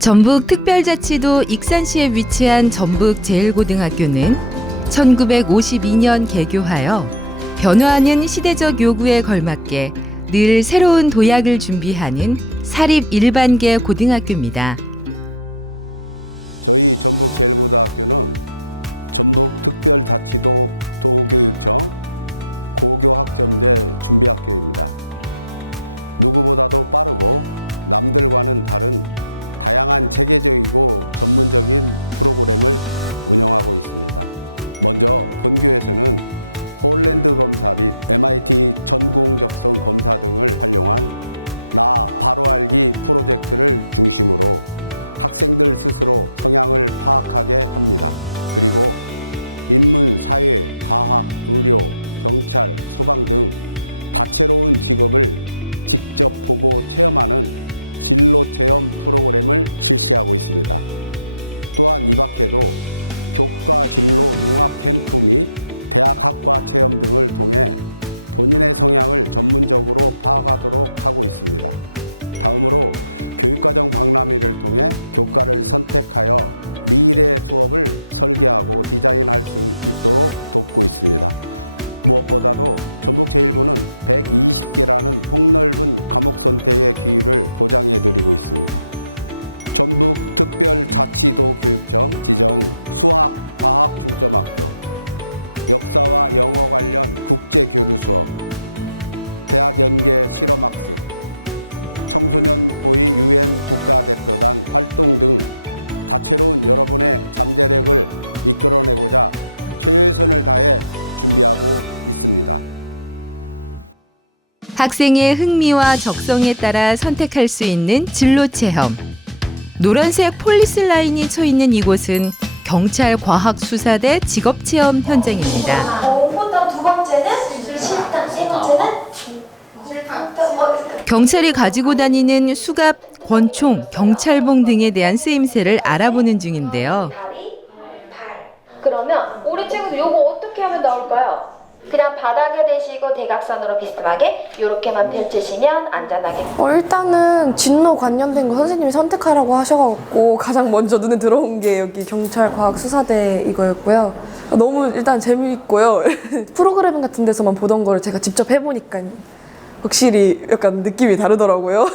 전북특별자치도 익산시에 위치한 전북제일고등학교는 1952년 개교하여 변화하는 시대적 요구에 걸맞게 늘 새로운 도약을 준비하는 사립 일반계 고등학교입니다. 학생의 흥미와 적성에 따라 선택할 수 있는 진로 체험. 노란색 폴리스 라인이 쳐 있는 이곳은 경찰과학수사대 직업체험 현장입니다. 5부터 두 번째는 실탄, 세 번째는 경찰이 가지고 다니는 수갑, 권총, 경찰봉 등에 대한 쓰임새를 알아보는 중인데요. 그러면 우리 친구들 요거 어떻게 하면 나올까요? 그냥 바닥에 대시고 대각선으로 비스듬하게 이렇게만 펼치시면 안전하게. 일단은 진로 관련된 거 선생님이 선택하라고 하셔갖고 가장 먼저 눈에 들어온 게 여기 경찰과학수사대 이거였고요. 너무 일단 재미있고요. 프로그래밍 같은 데서만 보던 거를 제가 직접 해보니까 확실히 약간 느낌이 다르더라고요.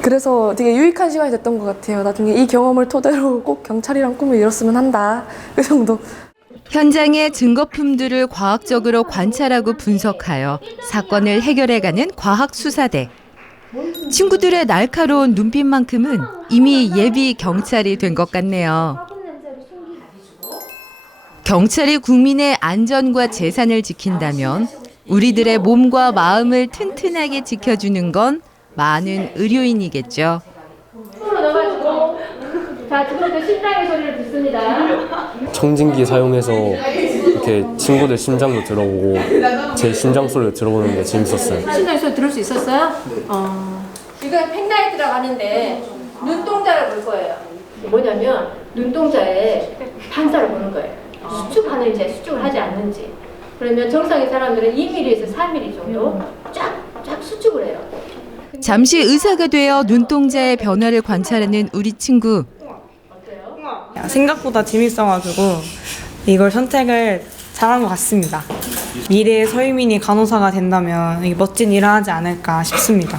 그래서 되게 유익한 시간이 됐던 것 같아요. 나중에 이 경험을 토대로 꼭 경찰이란 꿈을 이뤘으면 한다. 그 정도. 현장의 증거품들을 과학적으로 관찰하고 분석하여 사건을 해결해가는 과학수사대. 친구들의 날카로운 눈빛만큼은 이미 예비 경찰이 된 것 같네요. 경찰이 국민의 안전과 재산을 지킨다면 우리들의 몸과 마음을 튼튼하게 지켜주는 건 많은 의료인이겠죠. 자, 지금부터 심장의 소리를 듣습니다. 청진기 사용해서 이렇게 친구들 심장도 들어보고 제 심장 소리를 들어보는 게 재밌었어요. 심장 소리 들을 수 있었어요? 지금 팽라이 들어가는데 눈동자를 볼 거예요. 뭐냐면 눈동자에 반사를 보는 거예요. 수축하는지 수축을 하지 않는지. 그러면 정상의 사람들은 2mm에서 4mm 정도 쫙 수축을 해요. 잠시 의사가 되어 눈동자의 변화를 관찰하는 우리 친구. 생각보다 재밌어가지고 이걸 선택을 잘한 것 같습니다. 미래의 서유민이 간호사가 된다면 멋진 일을 하지 않을까 싶습니다.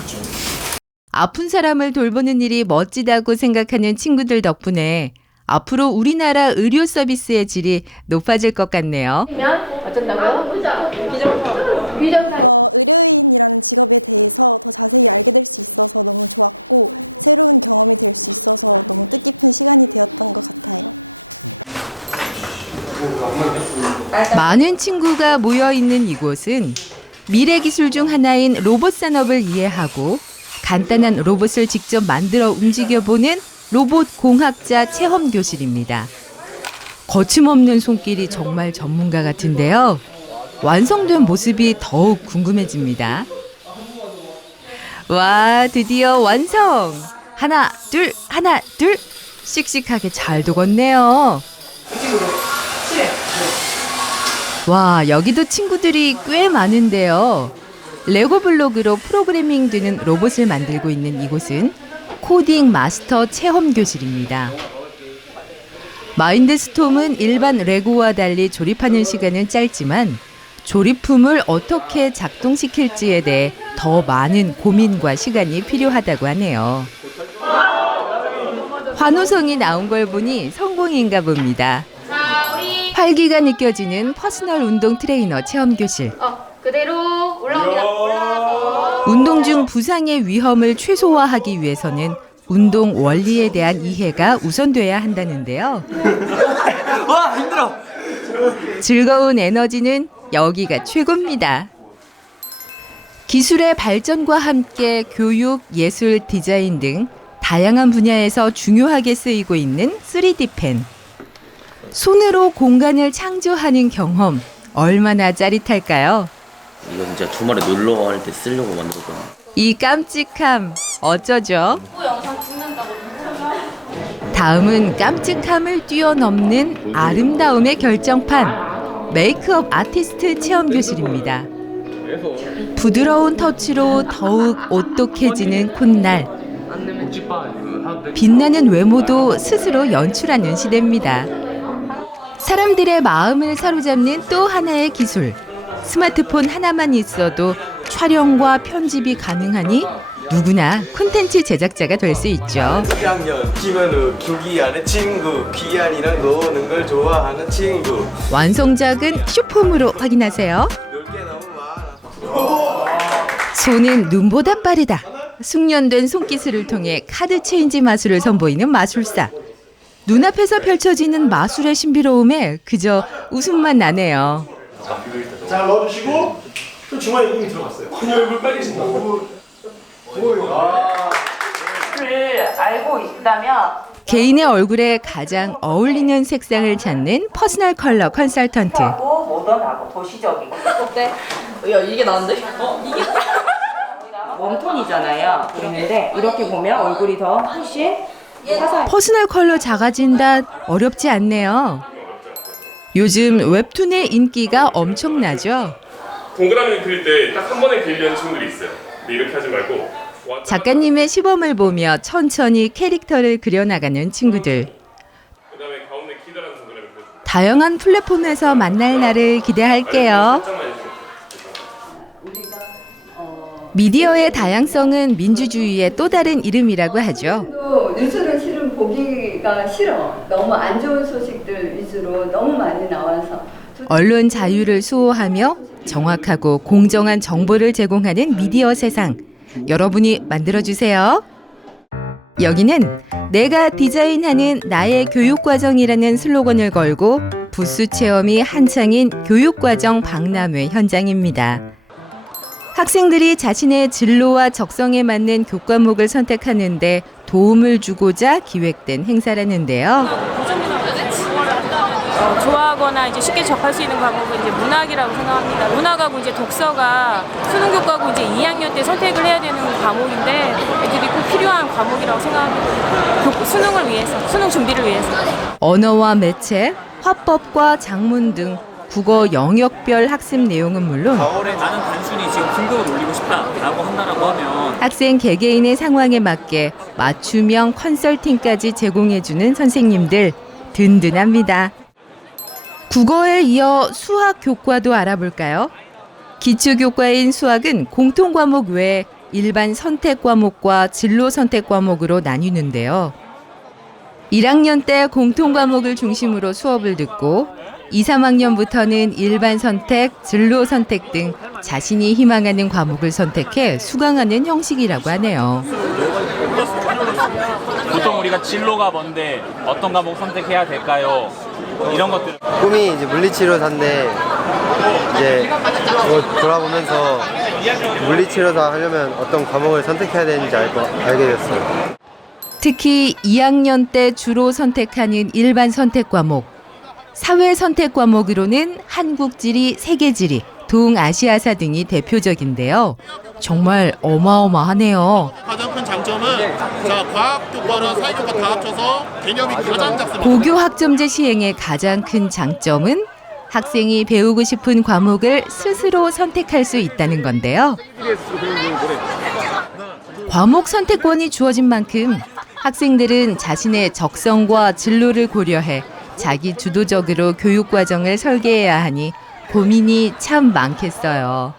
아픈 사람을 돌보는 일이 멋지다고 생각하는 친구들 덕분에 앞으로 우리나라 의료 서비스의 질이 높아질 것 같네요. 어쩐다고요? 비정상. 많은 친구가 모여있는 이곳은 미래 기술 중 하나인 로봇 산업을 이해하고 간단한 로봇을 직접 만들어 움직여보는 로봇 공학자 체험 교실입니다. 거침없는 손길이 정말 전문가 같은데요. 완성된 모습이 더욱 궁금해집니다. 와, 드디어 완성! 하나, 둘! 씩씩하게 잘 도궜네요. 와, 여기도 친구들이 꽤 많은데요. 레고 블록으로 프로그래밍 되는 로봇을 만들고 있는 이곳은 코딩 마스터 체험 교실입니다. 마인드스톰은 일반 레고와 달리 조립하는 시간은 짧지만 조립품을 어떻게 작동시킬지에 대해 더 많은 고민과 시간이 필요하다고 하네요. 환호성이 나온 걸 보니 성공인가 봅니다. 활기가 느껴지는 퍼스널 운동 트레이너 체험 교실. 그대로 올라옵니다. 운동 중 부상의 위험을 최소화하기 위해서는 운동 원리에 대한 이해가 우선돼야 한다는데요. 와 힘들어. 즐거운 에너지는 여기가 최고입니다. 기술의 발전과 함께 교육, 예술, 디자인 등 다양한 분야에서 중요하게 쓰이고 있는 3D 펜. 손으로 공간을 창조하는 경험, 얼마나 짜릿할까요? 이거 진짜 주말에 놀러 갈 때 쓰려고 만들었거든. 이 깜찍함 어쩌죠? 다음은 깜찍함을 뛰어넘는 아름다움의 결정판, 메이크업 아티스트 체험 교실입니다. 부드러운 터치로 더욱 오똑해지는 콧날. 빛나는 외모도 스스로 연출하는 시대입니다. 사람들의 마음을 사로잡는 또 하나의 기술. 스마트폰 하나만 있어도 촬영과 편집이 가능하니 누구나 콘텐츠 제작자가 될 수 있죠. 1학년 김현우, 김기한의 친구, 기한이랑 노는 걸 좋아하는 친구. 완성작은 슈폼으로 확인하세요. 놀 게 너무 많아. 손은 눈보다 빠르다. 숙련된 손기술을 통해 카드 체인지 마술을 선보이는 마술사. 눈앞에서 펼쳐지는 마술의 신비로움에 그저 웃음만 나네요. 잘 넣어주시고 또 중간에 이미 들어갔어요. 얼굴 빨개진다. 알고 있다면 개인의 얼굴에 가장 어울리는 색상을 찾는 퍼스널 컬러 컨설턴트. 모던하고 도시적이고. 네. 야 이게 나은데? 이게 웜톤이잖아요. 그런데 이렇게 보면 얼굴이 더 훨씬 화사해. 퍼스널 컬러 작아진다 어렵지 않네요. 요즘 웹툰의 인기가 엄청나죠. 동그라미 그릴 때 딱 한 번에 그리려는 친구들이 있어요. 근데 이렇게 하지 말고 작가님의 시범을 보며 천천히 캐릭터를 그려나가는 친구들. 그다음에 가운데 키다라는 동그라미 그려주고 다양한 플랫폼에서 만날 날을 기대할게요. 살짝만 해주세요. 미디어의 다양성은 민주주의의 또 다른 이름이라고 하죠. 뉴스를 실은 보기가 싫어. 너무 안 좋은 소식들 위주로 너무 많이 나와서. 언론 자유를 수호하며 정확하고 공정한 정보를 제공하는 미디어 세상. 여러분이 만들어주세요. 여기는 내가 디자인하는 나의 교육과정이라는 슬로건을 걸고 부스 체험이 한창인 교육과정 박람회 현장입니다. 학생들이 자신의 진로와 적성에 맞는 교과목을 선택하는데 도움을 주고자 기획된 행사라는데요. 좋아하거나 이제 쉽게 접할 수 있는 과목은 이제 문학이라고 생각합니다. 문학하고 이제 독서가 수능 교과고 이제 2학년 때 선택을 해야 되는 과목인데 애들이 꼭 필요한 과목이라고 생각합니다. 수능을 위해서, 수능 준비를 위해서. 언어와 매체, 화법과 작문 등 국어 영역별 학습 내용은 물론 나는 단순히 지금 등급을 올리고 싶다라고 한다라고 하면 학생 개개인의 상황에 맞게 맞춤형 컨설팅까지 제공해주는 선생님들 든든합니다. 국어에 이어 수학 교과도 알아볼까요? 기초교과인 수학은 공통과목 외에 일반 선택 과목과 진로 선택 과목으로 나뉘는데요. 1학년 때 공통과목을 중심으로 수업을 듣고 2, 3학년부터는 일반 선택, 진로 선택 등 자신이 희망하는 과목을 선택해 수강하는 형식이라고 하네요. 보통 우리가 진로가 뭔데 어떤 과목 선택해야 될까요? 이런 것들. 꿈이 이제 물리치료사인데 이제 이거 돌아보면서 물리치료사 하려면 어떤 과목을 선택해야 되는지 알게 됐어요. 특히 2학년 때 주로 선택하는 일반 선택 과목, 사회 선택 과목으로는 한국 지리, 세계 지리, 동아시아사 등이 대표적인데요. 정말 어마어마하네요. 가장 큰 장점은 과학 교과랑 사회 교과 다 합쳐서 개념이 가장 작습니다. 고교 학점제 시행의 가장 큰 장점은 학생이 배우고 싶은 과목을 스스로 선택할 수 있다는 건데요. 과목 선택권이 주어진 만큼 학생들은 자신의 적성과 진로를 고려해 자기 주도적으로 교육 과정을 설계해야 하니 고민이 참 많겠어요.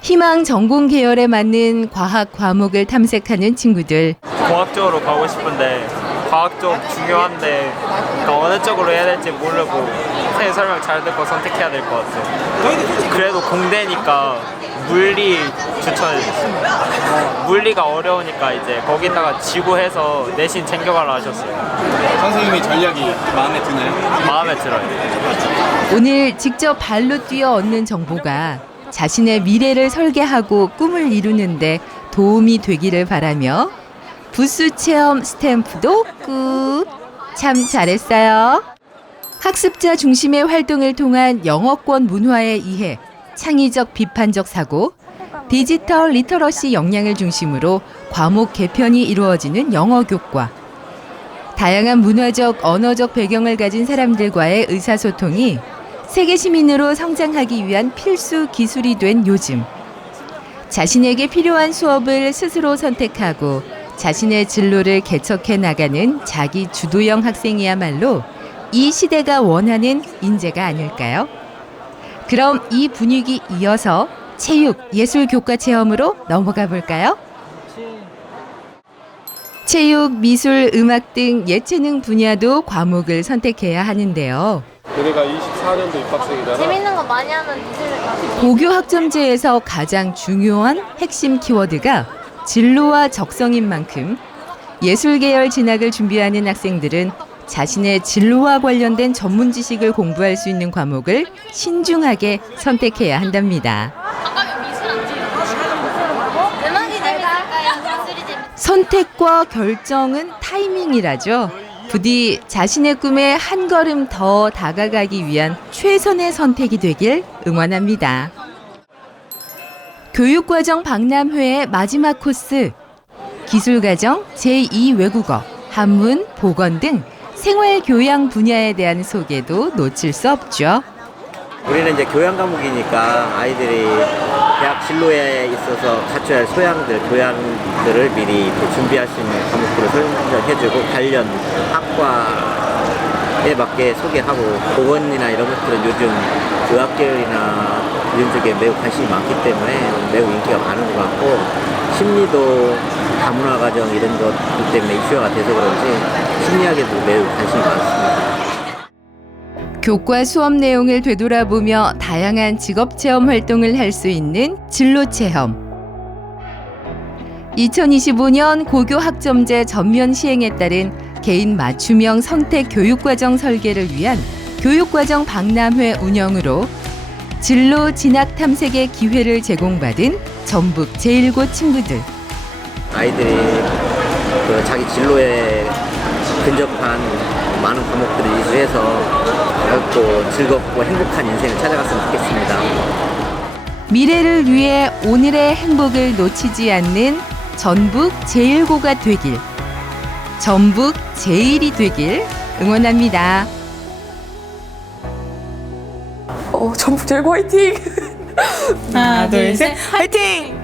희망 전공 계열에 맞는 과학 과목을 탐색하는 친구들. 공학 쪽으로 가고 싶은데 과학 쪽 중요한데 어느 쪽으로 해야 될지 모르고 선생님 설명 잘 듣고 선택해야 될 것 같아요. 그래도 공대니까 물리 추천해줬어요. 물리가 어려우니까 이제 거기다가 지구해서 내신 챙겨가라 하셨어요. 선생님의 전략이 마음에 드나요? 마음에 들어요. 오늘 직접 발로 뛰어 얻는 정보가 자신의 미래를 설계하고 꿈을 이루는데 도움이 되기를 바라며 부스 체험 스탬프도 꾹! 참 잘했어요. 학습자 중심의 활동을 통한 영어권 문화의 이해, 창의적 비판적 사고, 디지털 리터러시 역량을 중심으로 과목 개편이 이루어지는 영어 교과. 다양한 문화적, 언어적 배경을 가진 사람들과의 의사소통이 세계 시민으로 성장하기 위한 필수 기술이 된 요즘. 자신에게 필요한 수업을 스스로 선택하고 자신의 진로를 개척해 나가는 자기 주도형 학생이야말로 이 시대가 원하는 인재가 아닐까요? 그럼 이 분위기 이어서 체육, 예술 교과 체험으로 넘어가 볼까요? 체육, 미술, 음악 등 예체능 분야도 과목을 선택해야 하는데요. 너네가 24년도 입학생이잖아. 재밌는 거 많이 하면 미술을 가고. 고교 학점제에서 가장 중요한 핵심 키워드가 진로와 적성인 만큼 예술 계열 진학을 준비하는 학생들은 자신의 진로와 관련된 전문 지식을 공부할 수 있는 과목을 신중하게 선택해야 한답니다. 선택과 결정은 타이밍이라죠. 부디 자신의 꿈에 한 걸음 더 다가가기 위한 최선의 선택이 되길 응원합니다. 교육과정 박람회의 마지막 코스, 기술과정, 제2외국어, 한문, 보건 등 생활교양 분야에 대한 소개도 놓칠 수 없죠. 우리는 이제 교양 과목이니까 아이들이 대학 진로에 있어서 갖춰야 할 소양들, 교양들을 미리 준비할 수 있는 과목들을 설명해주고 관련 학과에 맞게 소개하고 보건이나 이런 것들은 요즘 의학계열이나 이런 쪽에 매우 관심이 많기 때문에 매우 인기가 많은 것 같고 심리도 다문화과정 이런 것 때문에 이슈화가 돼서 그런지 심리학에도 매우 관심이 많습니다. 교과 수업 내용을 되돌아보며 다양한 직업체험 활동을 할 수 있는 진로체험. 2025년 고교 학점제 전면 시행에 따른 개인 맞춤형 선택 교육과정 설계를 위한 교육과정 박람회 운영으로 진로 진학 탐색의 기회를 제공받은 전북 제1고 친구들. 아이들이 자기 진로에 근접한 많은 과목들을 이수해서 밝고 즐겁고 행복한 인생을 찾아갔으면 좋겠습니다. 미래를 위해 오늘의 행복을 놓치지 않는 전북 제1고가 되길, 전북 제1이 되길 응원합니다. 전북 제1고 화이팅! 하나, 둘, 셋, 화이팅!